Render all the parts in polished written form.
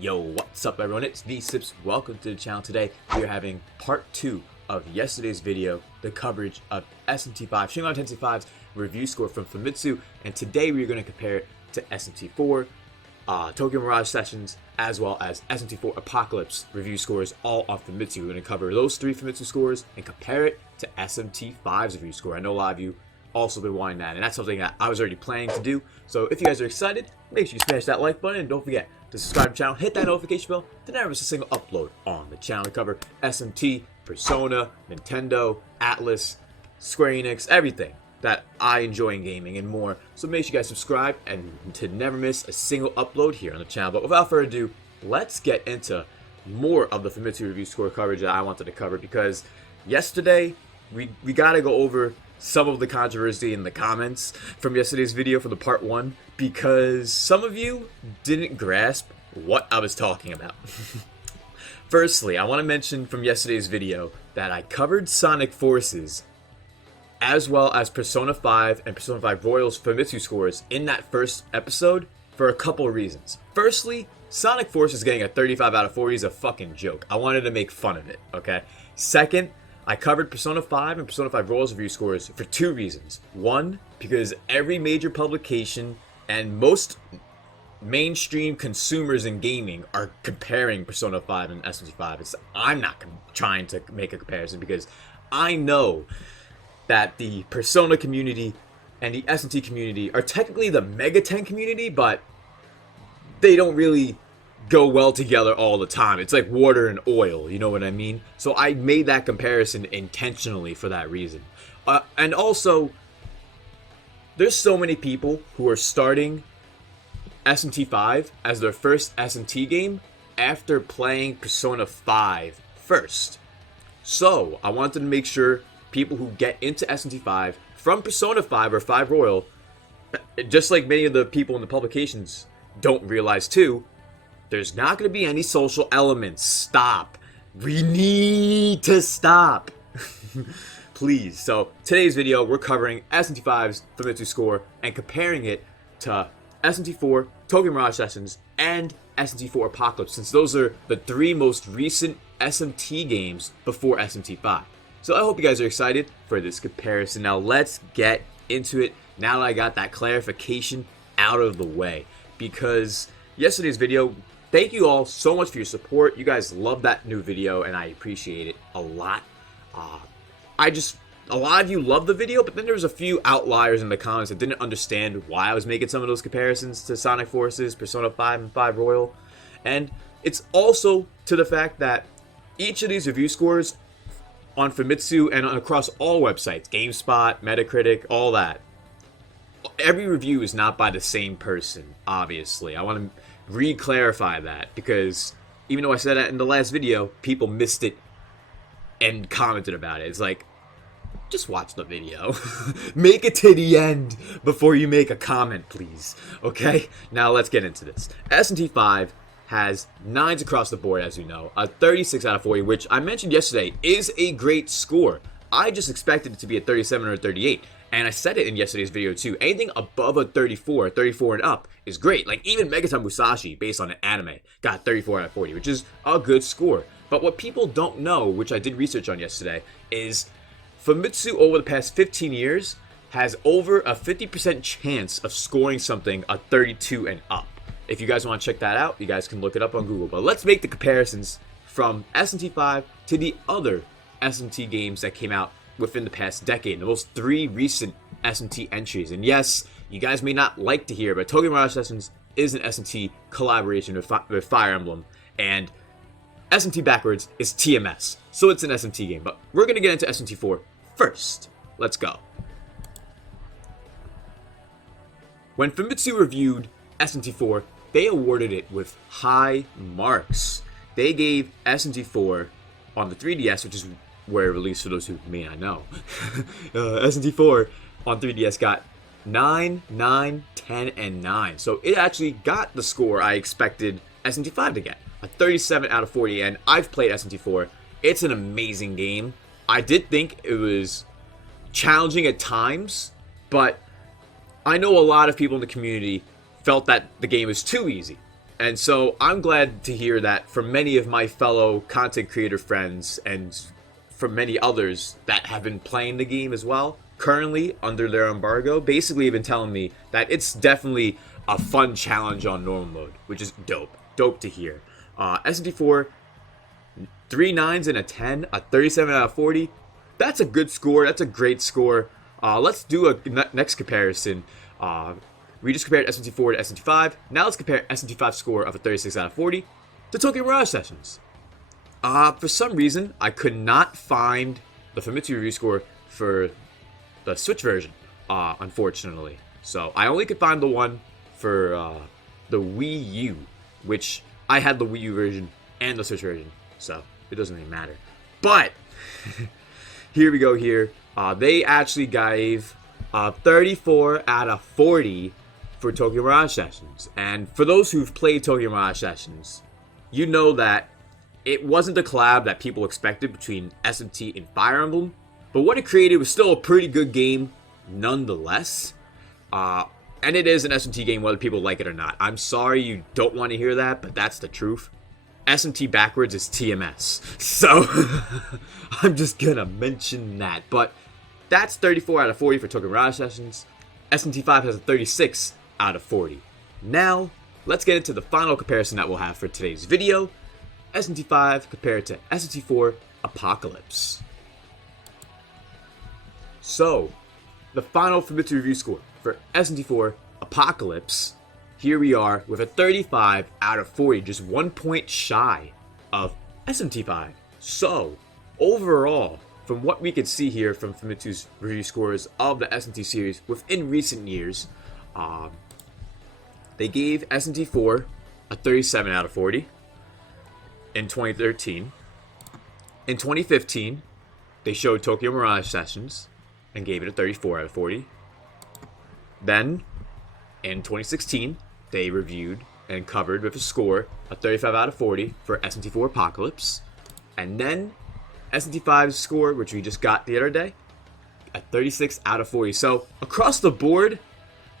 Yo, what's up everyone? It's V-Sips. Welcome to the channel. Today we are having part 2 of yesterday's video, the coverage of SMT5, Shin Megami Tensei 5's review score from Famitsu, and today we're going to compare it to SMT4, Tokyo Mirage Sessions, as well as SMT4 Apocalypse review scores, all on Famitsu. We're going to cover those 3 Famitsu scores and compare it to SMT5's review score. I know a lot of you also been wanting that, and that's something that I was already planning to do. So if you guys are excited, make sure you smash that like button, and don't forget to subscribe to the channel, hit that notification bell to never miss a single upload on the channel. We cover SMT, Persona, Nintendo, Atlas, Square Enix, everything that I enjoy in gaming and more. So make sure you guys subscribe and to never miss a single upload here on the channel. But without further ado, let's get into more of the Famitsu review score coverage that I wanted to cover, because yesterday we gotta go over some of the controversy in the comments from yesterday's video for the part 1, because some of you didn't grasp what I was talking about. Firstly, I want to mention from yesterday's video that I covered Sonic Forces as well as Persona 5 and Persona 5 Royal's Famitsu scores in that first episode for a couple of reasons. Firstly, Sonic Forces getting a 35 out of 40 is a fucking joke. I wanted to make fun of it, okay? Second, I covered Persona 5 and Persona 5 Royal's review scores for 2 reasons. One, because every major publication and most mainstream consumers in gaming are comparing Persona 5 and SMT5. I'm not trying to make a comparison, because I know that the Persona community and the SMT community are technically the Megaten community, but they don't really go well together all the time. It's like water and oil, you know what I mean? So I made that comparison intentionally for that reason. And also, there's so many people who are starting SMT5 as their first SMT game after playing Persona 5 first. So I wanted to make sure people who get into SMT5 from Persona 5 or 5 Royal, just like many of the people in the publications don't realize too, there's not going to be any social elements. Stop. We need to stop. Please. So today's video, we're covering SMT5's Famitsu score and comparing it to SMT4, Tokyo Mirage Sessions, and SMT4 Apocalypse, since those are the 3 most recent SMT games before SMT5. So I hope you guys are excited for this comparison. Now let's get into it, now that I got that clarification out of the way. Because yesterday's video, thank you all so much for your support. You guys love that new video, and I appreciate it a lot. A lot of you love the video, but then there was a few outliers in the comments that didn't understand why I was making some of those comparisons to Sonic Forces, Persona 5, and 5 Royal. And it's also to the fact that each of these review scores on Famitsu and across all websites, GameSpot, Metacritic, all that, every review is not by the same person, obviously. I want to re-clarify that, because even though I said that in the last video, people missed it and commented about it. It's like, just watch the video. Make it to the end before you make a comment, please. Okay? Now let's get into this. SMT5 has 9s across the board, as you know. A 36 out of 40, which I mentioned yesterday is a great score. I just expected it to be a 37 or a 38. And I said it in yesterday's video too. Anything above a 34, 34 and up is great. Like even Megaton Musashi, based on an anime, got 34 out of 40, which is a good score. But what people don't know, which I did research on yesterday, is Famitsu over the past 15 years has over a 50% chance of scoring something a 32 and up. If you guys want to check that out, you guys can look it up on Google. But let's make the comparisons from SMT5 to the other SMT games that came out within the past decade, those 3 recent SMT entries. And yes, you guys may not like to hear, but Tokyo Mirage Sessions is an SMT collaboration with Fire Emblem, and SMT backwards is TMS, so it's an SMT game. But we're going to get into SMT4 first. Let's go. When Famitsu reviewed SMT4, they awarded it with high marks. They gave SMT4 on the 3DS, which is where it released for those who may not know. SMT4 on 3DS got 9, 9, 10, and 9. So it actually got the score I expected SMT5 to get. A 37 out of 40, and I've played SMT4. It's an amazing game. I did think it was challenging at times, but I know a lot of people in the community felt that the game was too easy. And so I'm glad to hear that from many of my fellow content creator friends and from many others that have been playing the game as well, currently under their embargo, basically have been telling me that it's definitely a fun challenge on normal mode, which is dope. Dope to hear. SMT4, 3 9s and a 10, a 37 out of 40. That's a good score. That's a great score. Let's do a next comparison. We just compared SMT4 to SMT5. Now let's compare SMT5's score of a 36 out of 40 to Tokyo Mirage Sessions. For some reason, I could not find the Famitsu review score for the Switch version, unfortunately. So I only could find the one for the Wii U, which I had the Wii U version and the Switch version, so it doesn't really matter. But here we go here. They actually gave 34 out of 40 for Tokyo Mirage Sessions. And for those who've played Tokyo Mirage Sessions, you know that it wasn't the collab that people expected between SMT and Fire Emblem, but what it created was still a pretty good game nonetheless. And it is an SMT game whether people like it or not. I'm sorry you don't want to hear that, but that's the truth. SMT backwards is TMS. So I'm just gonna mention that. But that's 34 out of 40 for Tokyo Mirage Sessions. SMT5 has a 36 out of 40. Now, let's get into the final comparison that we'll have for today's video. SMT5 compared to SMT4 Apocalypse. So, the final Famitsu review score for SMT4 Apocalypse. Here we are with a 35 out of 40, just 1 point shy of SMT5. So, overall, from what we could see here from Famitsu's review scores of the SMT series within recent years, they gave SMT4 a 37 out of 40 in 2013. In 2015, they showed Tokyo Mirage Sessions and gave it a 34 out of 40. Then, in 2016, they reviewed and covered with a score of 35 out of 40 for SMT4 Apocalypse. And then SMT5's score, which we just got the other day, at 36 out of 40. So across the board,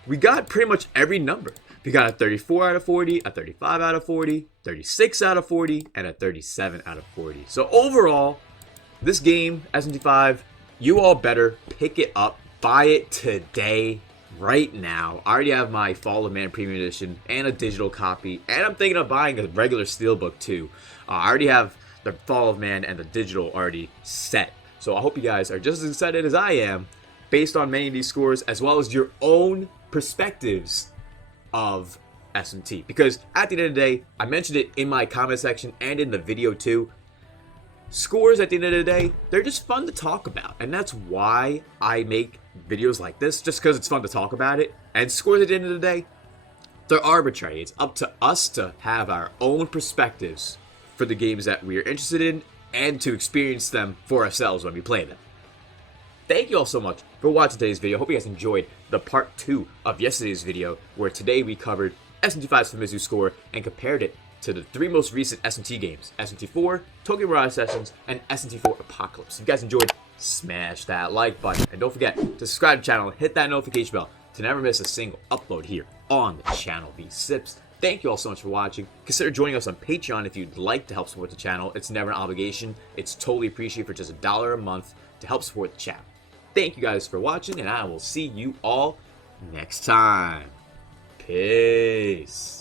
we got pretty much every number. We got a 34 out of 40, a 35 out of 40, 36 out of 40, and a 37 out of 40. So overall, this game, SMT5, you all better pick it up, buy it today, right now. I already have my Fall of Man Premium Edition and a digital copy, and I'm thinking of buying a regular steelbook too. I already have the Fall of Man and the digital already set. So I hope you guys are just as excited as I am based on many of these scores, as well as your own perspectives of SMT. Because at the end of the day, I mentioned it in my comment section and in the video too, scores at the end of the day, they're just fun to talk about. And that's why I make videos like this, just because it's fun to talk about it. And scores at the end of the day, they're arbitrary. It's up to us to have our own perspectives for the games that we are interested in and to experience them for ourselves when we play them. Thank you all so much for watching today's video. Hope you guys enjoyed the part 2 of yesterday's video, where today we covered SMT5's Famitsu score and compared it to the 3 most recent SMT games: SMT4, Tokyo Mirage Sessions, and SMT4 Apocalypse. If you guys enjoyed, smash that like button. And don't forget to subscribe to the channel and hit that notification bell to never miss a single upload here on the channel. Sips. Thank you all so much for watching. Consider joining us on Patreon if you'd like to help support the channel. It's never an obligation. It's totally appreciated for just $1 a month to help support the channel. Thank you guys for watching, and I will see you all next time. Peace.